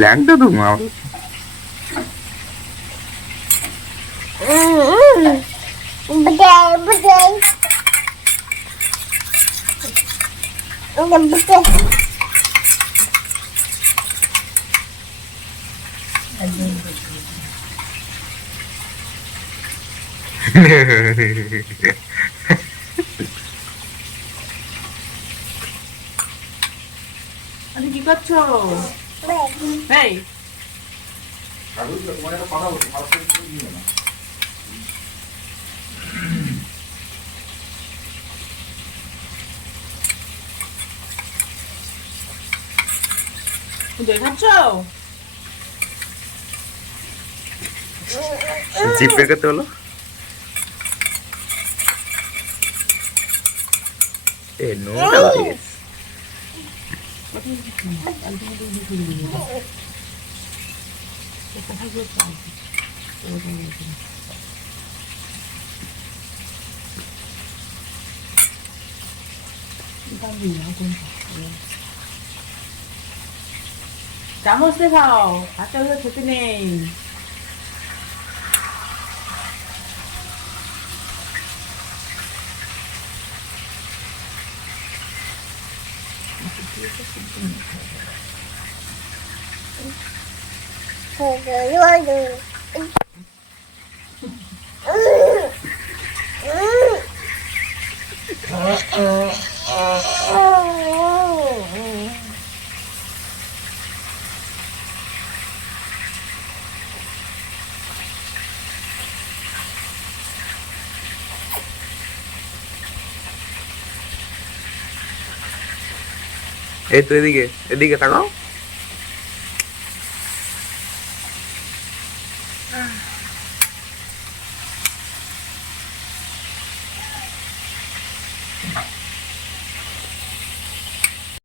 ল্যাংটা তো মা আরে কি করছো? এই দেখাচ্ছ? জিপ বের করতে হলো এ নোটা লাগিয়েছে চামচ দেখাও, হাতে হলে খেতে নেই। এই তো এদিকে এদিকে তাকাও